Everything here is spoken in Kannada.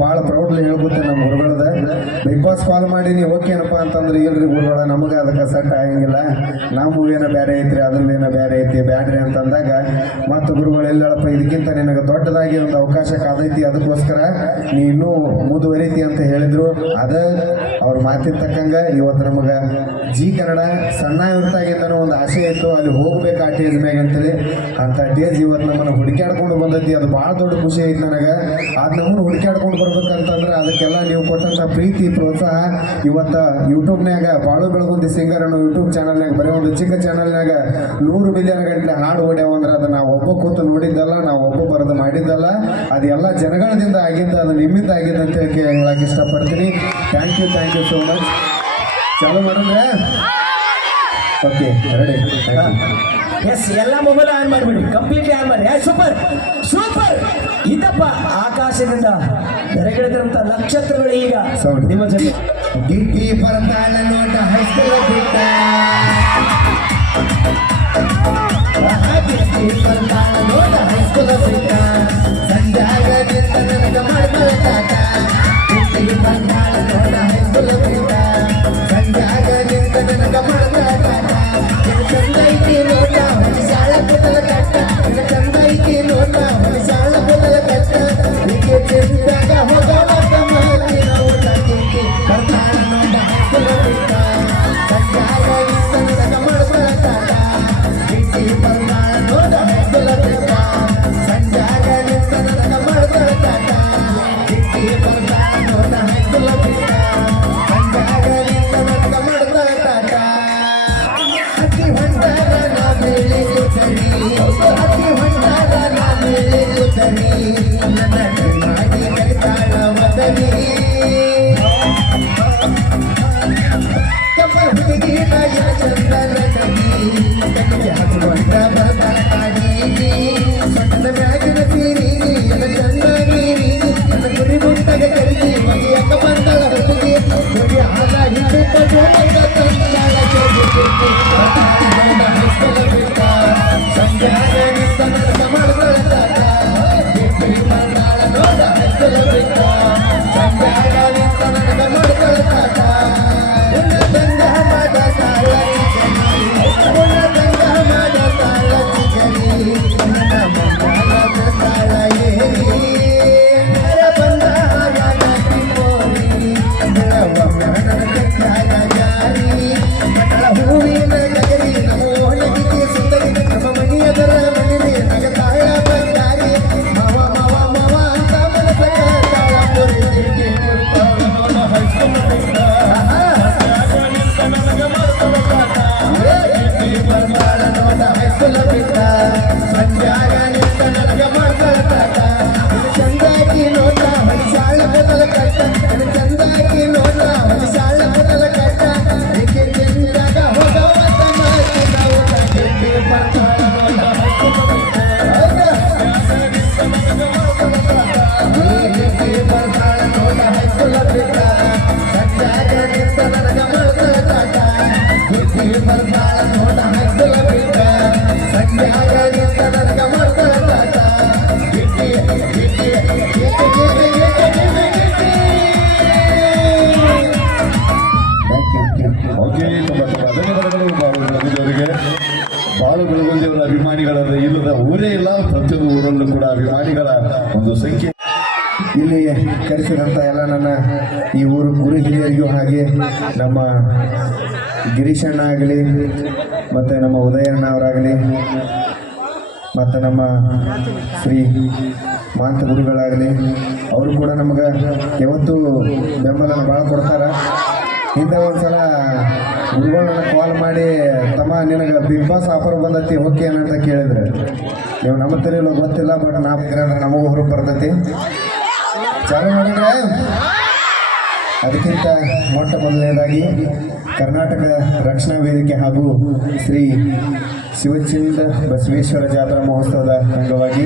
ಭಾಳ ಪ್ರೌಡ್ಲಿ ಹೇಳ್ಬಿಟ್ಟೆ ನಮ್ಮ ಗುರುಗಳದ. ಬಿಗ್ ಬಾಸ್ ಕಾಲ್ ಮಾಡಿ ನೀವು ಓಕೆನಪ್ಪ ಅಂತಂದ್ರೆ, ಇಲ್ರಿ ಗುರುಗಳ, ನಮಗೆ ಅದಕ್ಕೆ ಸೆಟ್ ಆಗಂಗಿಲ್ಲ. ನಮ್ಮ ಮೂವಿನ ಬೇರೆ ಐತ್ರಿ ಅದ್ರದ್ದೇನೋ ಬೇರೆ ಐತಿ, ಬ್ಯಾಡ್ರಿ ಅಂತಂದಾಗ, ಮತ್ತು ಗುರುಗಳು ಎಲ್ಲಪ್ಪ ಇದಕ್ಕಿಂತ ನಿನಗೆ ದೊಡ್ಡದಾಗಿ ಒಂದು ಅವಕಾಶ ಕಾದೈತಿ ಅದಕ್ಕೋಸ್ಕರ ನೀ ಇನ್ನೂ ಮುಂದುವರಿತಿ ಅಂತ ಹೇಳಿದ್ರು. ಅದ ಅವ್ರ ಮಾತಿನ ತಕ್ಕಂಗ ಇವತ್ತು ನಮಗೆ ಜಿ ಕನ್ನಡ ಸಣ್ಣ ಇರ್ತಾಗಿಂದನೂ ಒಂದು ಆಸೆ ಇತ್ತು. ಅಲ್ಲಿ ಹೋಗ್ಬೇಕು ಆ ಟೇಜ್ ಮ್ಯಾಗ ಅಂತೇಳಿ. ಅಂತ ಟೇಜ್ ಇವತ್ತು ನಮ್ಮನ್ನು ಹುಡುಕ್ಯಾಡ್ಕೊಂಡು ಬಂದೈತಿ. ಅದು ಭಾಳ ದೊಡ್ಡ ಖುಷಿ ಐತಿ ನನಗೆ. ಅದು ನಮ್ಮನ್ನು ಹುಡುಕ್ಯಾಡ್ಕೊಂಡು ಬರ್ಬೇಕಂತಂದ್ರೆ ಅದಕ್ಕೆಲ್ಲ ನೀವು ಕೊಟ್ಟಂತ ಪ್ರೀತಿ, ಪ್ರೋತ್ಸಾಹ ಇವತ್ತ ಯೂಟ್ಯೂಬ್ನ್ಯಾಗ ಬಾಳು ಬೆಳಗುಂದಿ ಸಿಂಗರ್ ಅನ್ನೋ ಯೂಟ್ಯೂಬ್ ಚಾನಲ್ನಾಗ ಬರೀ ಒಂದು ಚಿಕ್ಕ ಚಾನಲ್ನಾಗ ನೂರು ಮಿಲಿಯನ್ ಗಂಟೆ ಹಾಡು ಹೊಡ್ಯಾವ ಅಂದ್ರೆ ಅದು ನಾವು ಒಬ್ಬ ಕೂತು ನೋಡಿದ್ದಲ್ಲ, ನಾವು ಒಬ್ಬ ಬರೆದು ಮಾಡಿದ್ದಲ್ಲ. ಅದೆಲ್ಲ ಜನಗಳದಿಂದ ಆಗಿದ್ದ, ಅದು ನಿಮ್ಮಿಂದ ಆಗಿದ್ದ ಅಂತ ಹೇಳಿ ಹೇಳಕ್ಕೆ ಇಷ್ಟಪಡ್ತೀನಿ. Thank you thank you so much ಚಲೋ ಮಾಡಿದ್ರೆ. ಓಕೆ ರೆಡಿ ಎಸ್ ಎಲ್ಲ ಮೊಬೈಲ್ ಆನ್ ಮಾಡಿಬಿಡಿ. ಕಂಪ್ಲೀಟ್ಲಿ ಆನ್ ಮಾಡಿ. ಸೂಪರ್ ಸೂಪರ್ ಇದಪ್ಪ ಆಕಾಶದಿಂದ ಬೆರಗಿಡಿದಂತ ನಕ್ಷತ್ರಗಳು ಈಗ ಸೌಂಡ್ ನಿಮ್ಮ ಜೊತೆ. ಗಿಟ್ಟಿ ಪರತಾಳ ನೋಟ ಹೈಸ್ಕೂಲ್ ಬಿಟ್ಟ. ಗಿಟ್ಟಿ ಪರತಾಳ ನೋಟ ಹೈಸ್ಕೂಲ್ ಬಿಟ್ಟ. ಬೆಳೆಯುತ್ತನಿ ನನ್ನ ನೋಡ ಹೈಸ್ಕೂಲ್ ಇಲ್ಲಿ ಕರೆಸಿದಂಥ ಎಲ್ಲ ನನ್ನ ಈ ಊರು ಗುರು ಹಿರಿಯರಿಗೂ ಹಾಗೆ ನಮ್ಮ ಗಿರೀಶಣ್ಣ ಆಗಲಿ, ಮತ್ತು ನಮ್ಮ ಉದಯಣ್ಣ ಅವರಾಗಲಿ, ಮತ್ತು ನಮ್ಮ ಶ್ರೀ ಮಾಂತ ಗುರುಗಳಾಗಲಿ, ಅವರು ಕೂಡ ನಮಗೆ ಯಾವತ್ತೂ ಬೆಂಬಲನ ಭಾಳ ಕೊಡ್ತಾರೆ. ಹಿಂದೆ ಒಂದ್ಸಲ ಸಲ ನನಗೆ ಕಾಲ್ ಮಾಡಿ, ತಮ್ಮ ನಿನಗೆ ಬಿಗ್ ಬಾಸ್ ಆಫರ್ ಬಂದತಿ ಓಕೆ ಅಂತ ಕೇಳಿದ್ರೆ. ನೀವು ನಮ್ಮ ತಲೆಯಲ್ಲೂ ಗೊತ್ತಿಲ್ಲ ಬಟ್ ನಾವು ನಮಗೂ ಹೊರಗೆ ಬರ್ತೈತಿ. ಚಾಲು ಮಾಡಿದ್ರೆ ಅದಕ್ಕಿಂತ ಮೊಟ್ಟ ಮೊದಲನೇದಾಗಿ ಕರ್ನಾಟಕ ರಕ್ಷಣಾ ವೇದಿಕೆ ಹಾಗೂ ಶ್ರೀ ಶಿವಚಿಂದ ಬಸವೇಶ್ವರ ಜಾತ್ರಾ ಮಹೋತ್ಸವದ ಅಂಗವಾಗಿ